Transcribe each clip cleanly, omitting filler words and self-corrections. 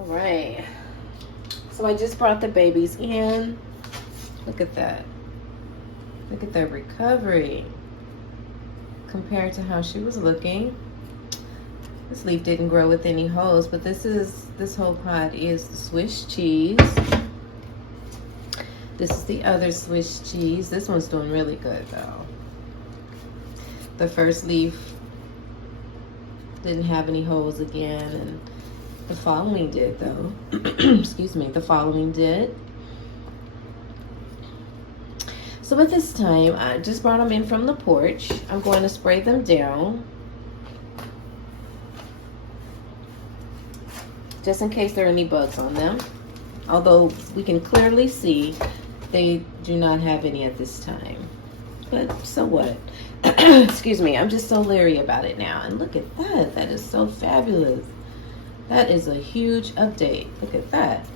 All right. So I just brought the babies in. Look at that. Look at their recovery compared to how she was looking. This leaf didn't grow with any holes, but this whole pot is the Swiss cheese. This is the other Swiss cheese. This one's doing really good though. The first leaf didn't have any holes again, and the following did though. Excuse me, the following did. So at this time, I just brought them in from the porch. I'm going to spray them down, just in case there are any bugs on them. Although we can clearly see they do not have any at this time. But so what? Excuse me, I'm just so leery about it now. And look at that. That is so fabulous. That is a huge update. Look at that.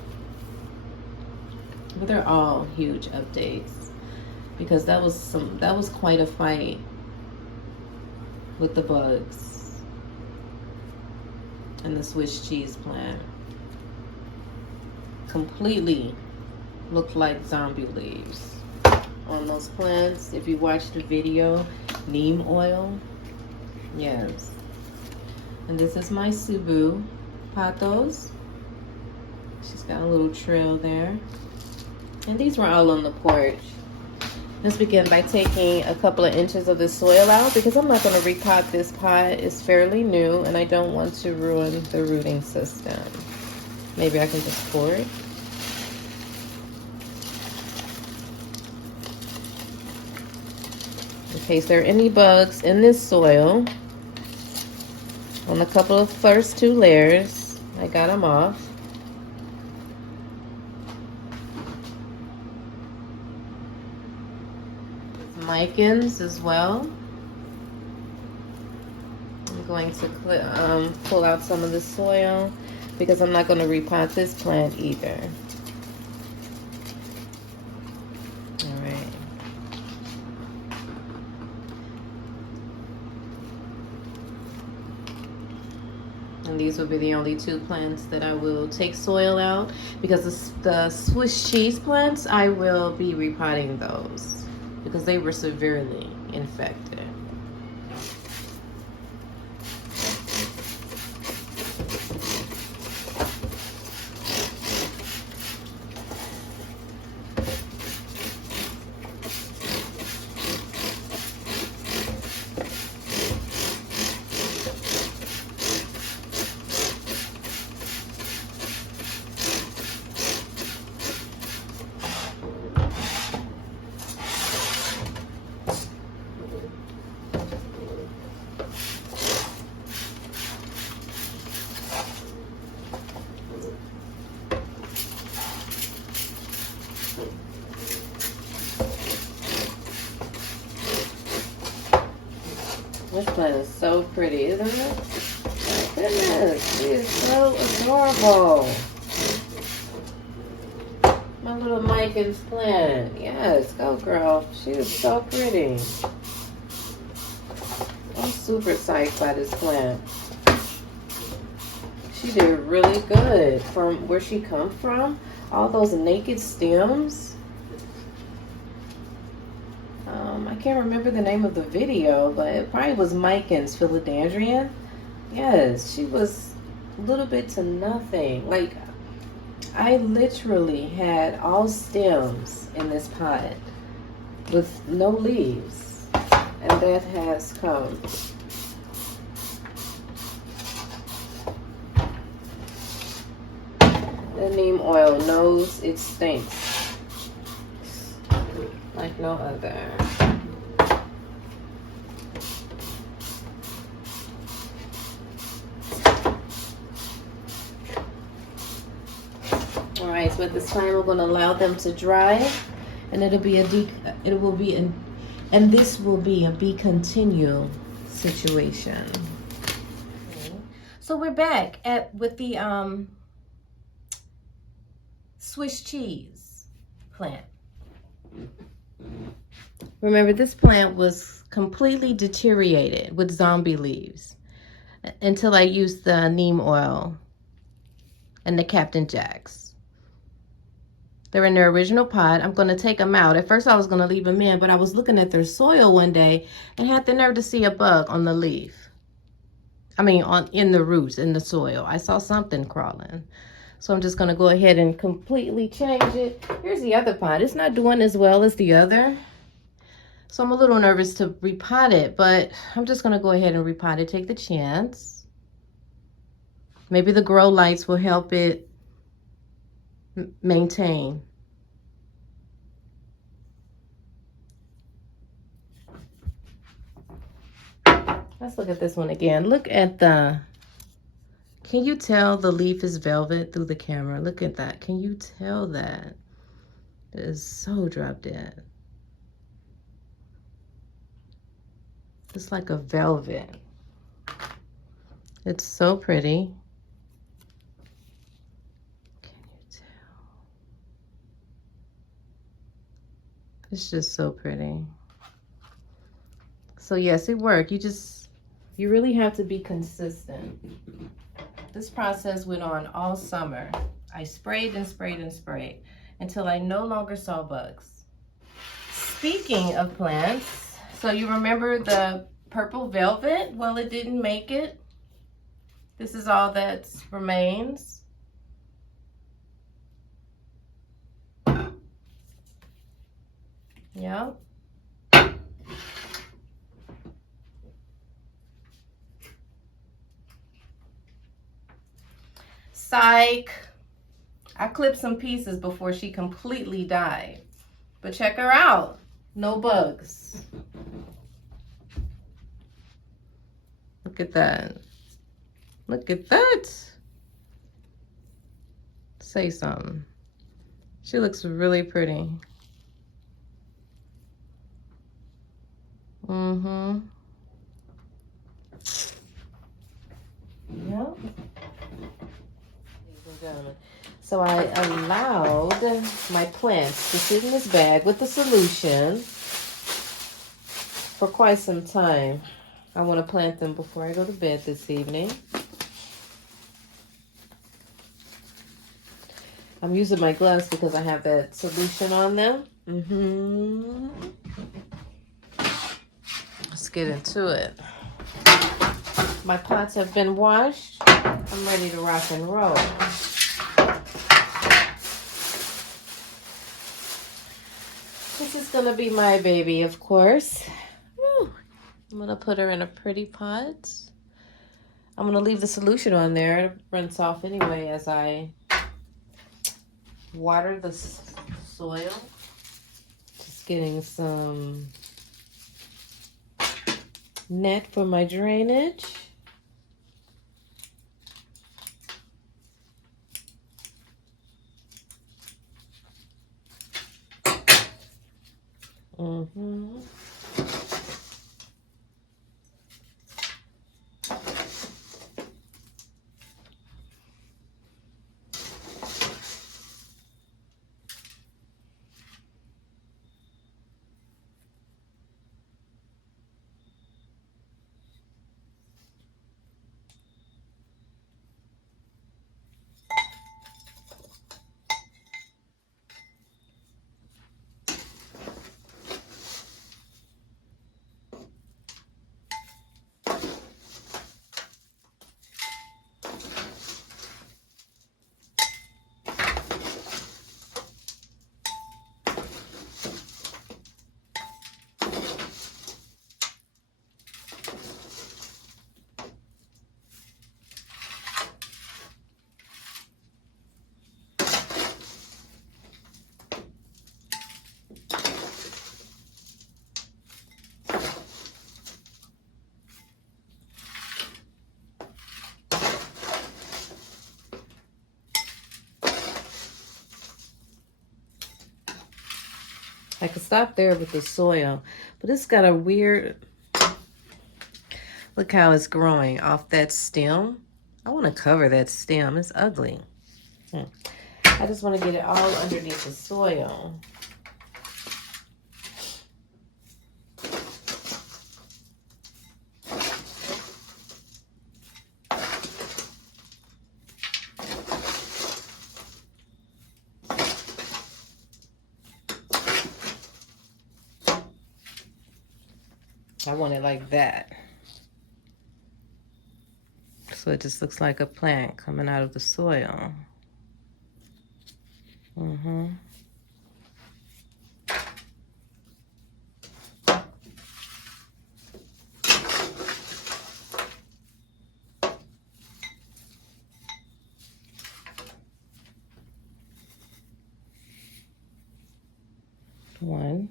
But they're all huge updates, because that was quite a fight with the bugs and the Swiss cheese plant. Completely looked like zombie leaves on those plants. If you watch the video, neem oil, yes. And this is my Cebu patos. She's got a little trail there. And these were all on the porch. Let's begin by taking a couple of inches of the soil out, because I'm not going to repot this pot. It's fairly new and I don't want to ruin the rooting system. Maybe I can just pour it. In case there are any bugs in this soil. On a couple of first two layers, I got them off. Lichens as well. I'm going to pull out some of the soil, because I'm not going to repot this plant either. All right. And these will be the only two plants that I will take soil out, because the Swiss cheese plants, I will be repotting those, because they were severely infected. This plant is so pretty, isn't it? My goodness, she is so adorable. My little Miken's plant. Yes, go girl. She is so pretty. I'm super psyched by this plant. She did really good from where she come from. All those naked stems. I can't remember the name of the video, but it probably was Miken's philodendron. Yes, she was a little bit to nothing. Like, I literally had all stems in this pot with no leaves, and that has come. The neem oil knows it stinks like no other. Alright, so at this time we're going to allow them to dry, and this will be a be continue situation. Okay. So we're back with the Swiss cheese plant. Remember, this plant was completely deteriorated with zombie leaves until I used the neem oil and the Captain Jacks. They're in their original pot. I'm going to take them out. At first I was going to leave them in, but I was looking at their soil one day and had the nerve to see a bug on the leaf. I mean, in the roots, in the soil. I saw something crawling. So I'm just going to go ahead and completely change it. Here's the other pot. It's not doing as well as the other. So I'm a little nervous to repot it, but I'm just going to go ahead and repot it. Take the chance. Maybe the grow lights will help it maintain. Let's look at this one again. Look at the... Can you tell the leaf is velvet through the camera? Look at that. Can you tell that? It is so drop dead. It's like a velvet. It's so pretty. Can you tell? It's just so pretty. So yes, it worked. You really have to be consistent. This process went on all summer. I sprayed and sprayed and sprayed until I no longer saw bugs. Speaking of plants, so you remember the purple velvet? Well, it didn't make it. This is all that remains. Yep. Psych. I clipped some pieces before she completely died. But check her out. No bugs. Look at that. Look at that. Say something. She looks really pretty. Mm-hmm. Yep. So I allowed my plants to sit in this bag with the solution for quite some time. I want to plant them before I go to bed this evening. I'm using my gloves because I have that solution on them. Let's get into it. My pots have been washed. I'm ready to rock and roll. This is gonna be my baby, of course. Woo. I'm gonna put her in a pretty pot. I'm gonna leave the solution on there. It rinse off anyway as I water the soil. Just getting some net for my drainage. I could stop there with the soil, but it's got a weird, look how it's growing off that stem. I want to cover that stem. It's ugly. I just want to get it all underneath the soil. I want it like that. So it just looks like a plant coming out of the soil. Mm-hmm. One.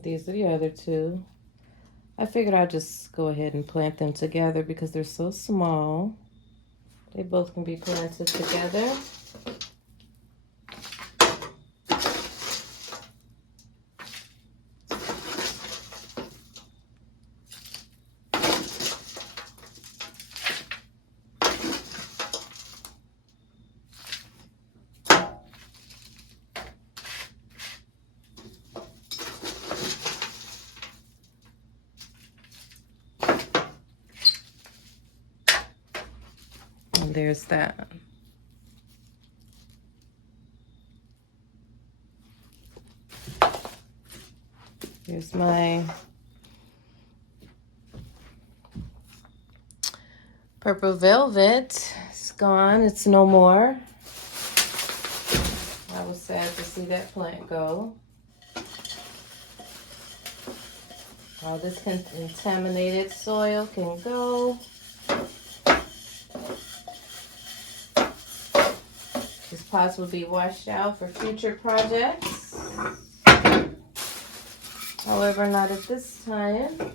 These are the other two. I figured I'd just go ahead and plant them together because they're so small. They both can be planted together. And there's that. Here's my purple velvet. It's gone. It's no more. I was sad to see that plant go. All this contaminated soil can go. These pots will be washed out for future projects. However, not at this time.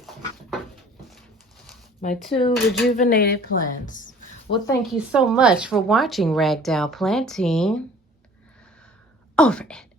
My two rejuvenated plants. Well, thank you so much for watching Ragdoll Planting. Over it.